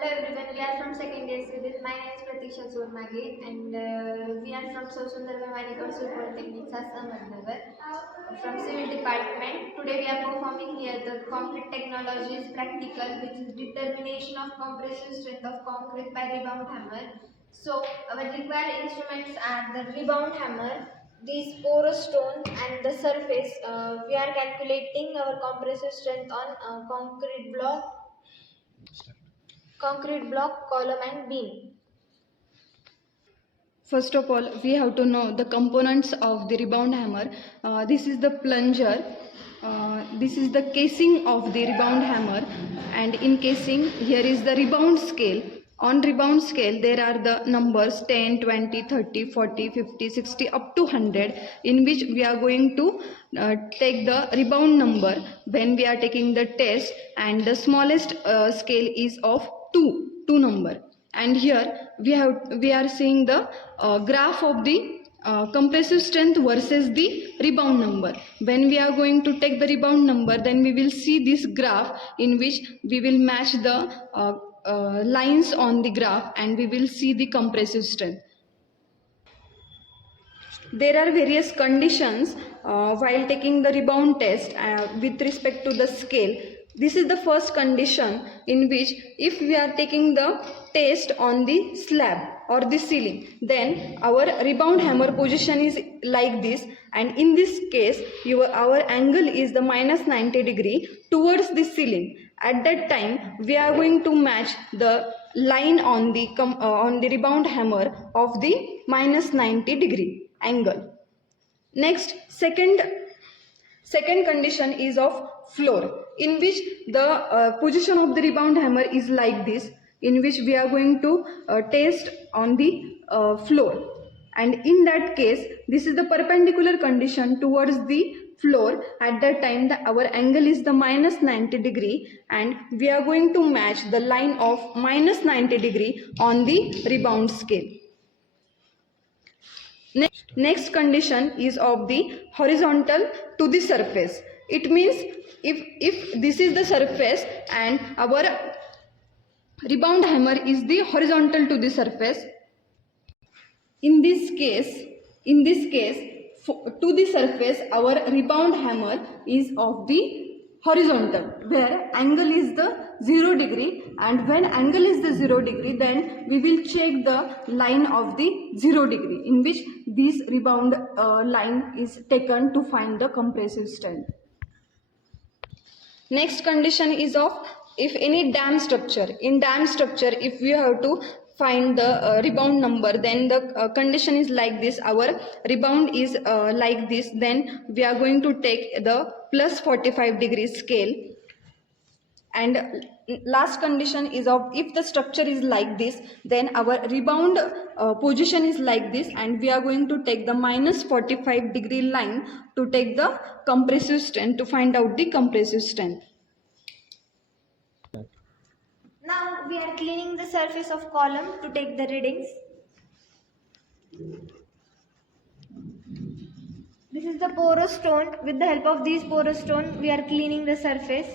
Hello everyone, we are from second year civil. My name is Pratiksha Surmage and we are from Sundar Bhavani Karsur Polytechnic, Ahmednagar, from civil department. Today we are performing here the concrete technologies practical, which is determination of compressive strength of concrete by rebound hammer. So our required instruments are the rebound hammer, these porous stone and the surface. We are calculating our compressive strength on concrete block, column and beam. First of all, we have to know the components of the rebound hammer. This is the plunger. This is the casing of the rebound hammer, and in casing here is the rebound scale. On rebound scale there are the numbers 10, 20, 30, 40, 50, 60 up to 100, in which we are going to take the rebound number when we are taking the test, and the smallest scale is of 2 number. And here we are seeing the graph of the compressive strength versus the rebound number. When we are going to take the rebound number, then we will see this graph in which we will match the lines on the graph and we will see the compressive strength. There are various conditions while taking the rebound test with respect to the scale. This is the first condition in which if we are taking the test on the slab or the ceiling, then our rebound hammer position is like this, and in this case our angle is the minus 90 degree towards the ceiling. At that time we are going to match the line on the rebound hammer of the minus 90 degree angle. Next, second condition is of floor, in which the position of the rebound hammer is like this, in which we are going to test on the floor, and in that case this is the perpendicular condition towards the floor. At that time our angle is the minus 90 degree and we are going to match the line of minus 90 degree on the rebound scale. Next condition is of the horizontal to the surface. It means if this is the surface and our rebound hammer is the horizontal to the surface, in this case to the surface our rebound hammer is of the horizontal, where angle is the 0 degree, and when angle is the 0 degree then we will check the line of the 0 degree, in which this rebound line is taken to find the compressive strength. Next condition is of if any dam structure. In dam structure, if we have to find the rebound number, then the condition is like this. Our rebound is like this, then we are going to take the plus 45 degree scale. And last condition is of if the structure is like this, then our rebound position is like this, and we are going to take the minus 45 degree line to take the compressive strength, to find out the compressive strength. Now we are cleaning the surface of column to take the readings. This is the porous stone. With the help of these porous stone, we are cleaning the surface.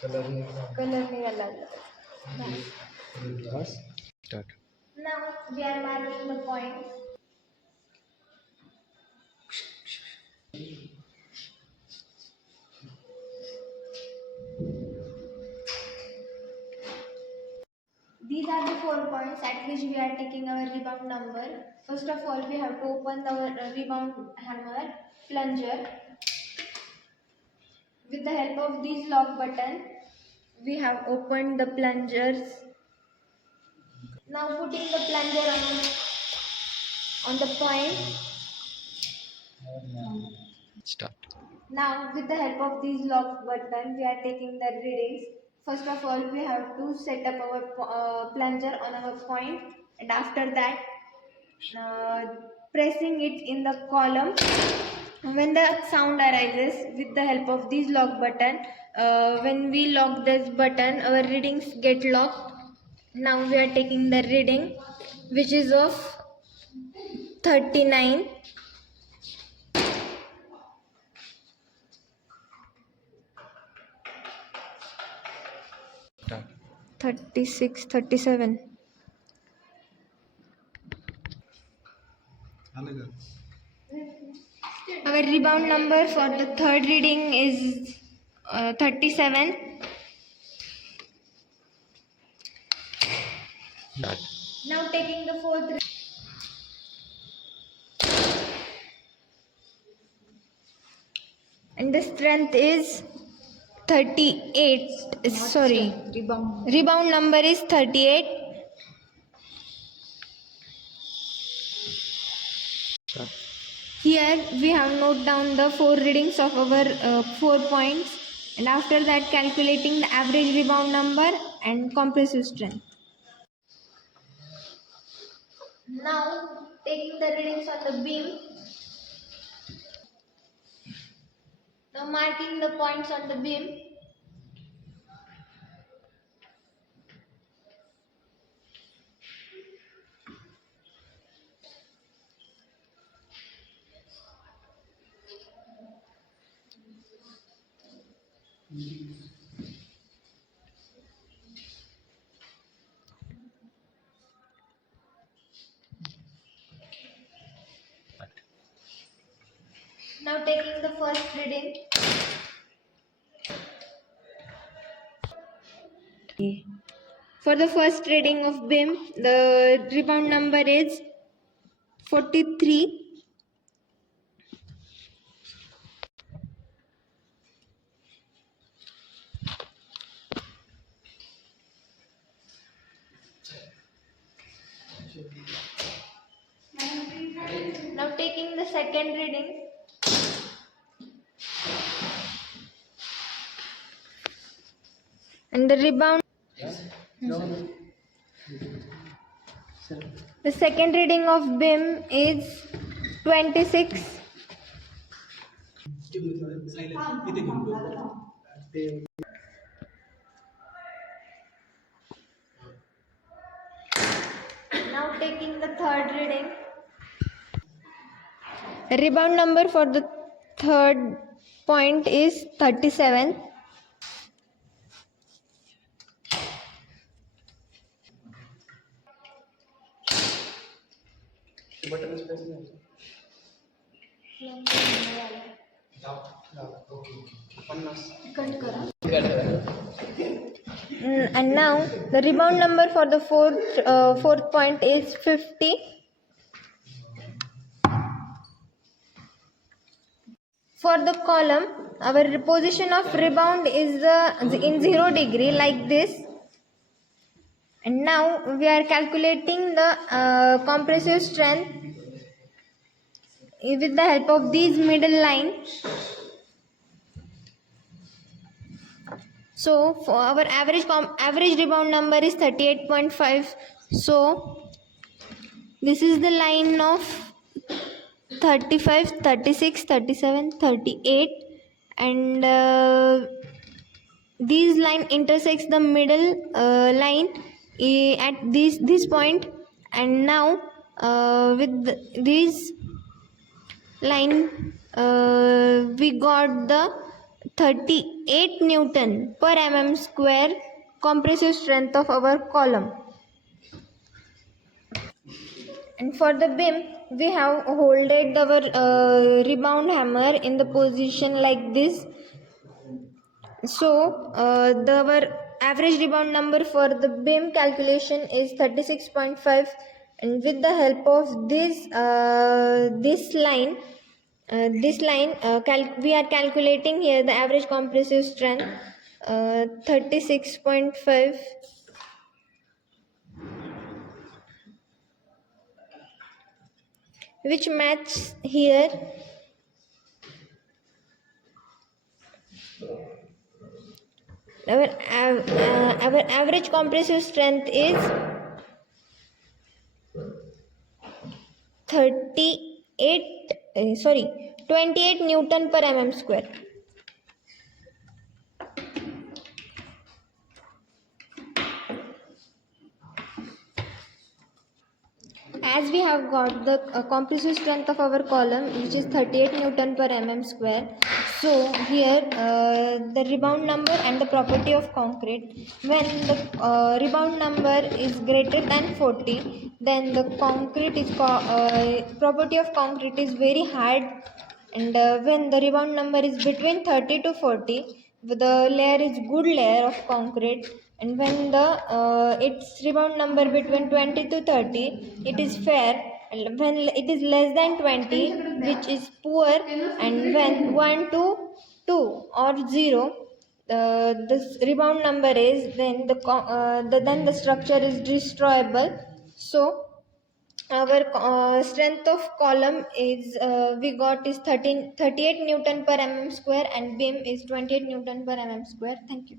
Color निघाला. Start. Now we are marking the points. These are the 4 points at which we are taking our rebound number. First of all, we have to open our rebound hammer plunger. With the help of this lock button, we have opened the plungers. Now putting the plunger on the point. Start. Now with the help of this lock button, we are taking the readings. First of all, we have to set up our plunger on our point, and after that pressing it in the column. When the sound arises, with the help of this lock button, when we lock this button, our readings get locked. Now we are taking the reading, which is of 39. 36, 37. Our rebound number for the third reading is 37. Start. Now taking the fourth. And the strength is 38. Sorry. Rebound number is 38. Start. Here we have note down the 4 readings of our 4 points, and after that calculating the average rebound number and compressive strength. Now taking the readings on the beam. Now marking the points on the beam. Now taking the first reading. For the first reading of beam, the rebound number is 43. Now taking the second reading. And the rebound. The second reading of beam is 26. Now taking the third reading. The rebound number for the third point is 37. And now the rebound number for the fourth point is 50. For the column, our position of rebound is in 0 degree like this. And now we are calculating the compressive strength with the help of these middle line. So for our average rebound number is 38.5. So this is the line of 35, 36, 37, 38, and these line intersects the middle line at this point. And now with this line we got the 38 Newton per mm square compressive strength of our column. And for the beam, we have holded our rebound hammer in the position like this. So our average rebound number for the beam calculation is 36.5, and with the help of this line we are calculating here the average compressive strength 36.5, which matches here. Our average compressive strength is 28 Newton per mm square. as we have got the compressive strength of our column, which is 38 Newton per mm square. So here the rebound number and the property of concrete. When the rebound number is greater than 40, then the property of concrete is very hard. And when the rebound number is between 30 to 40, the layer is good layer of concrete. And when the its rebound number between 20 to 30, it is fair. And when it is less than 20, which is poor. And when 1 to 2 or 0, this rebound number is, then then the structure is destroyable. So our strength of column is we got is 38 Newton per mm square, and beam is 28 Newton per mm square. Thank you.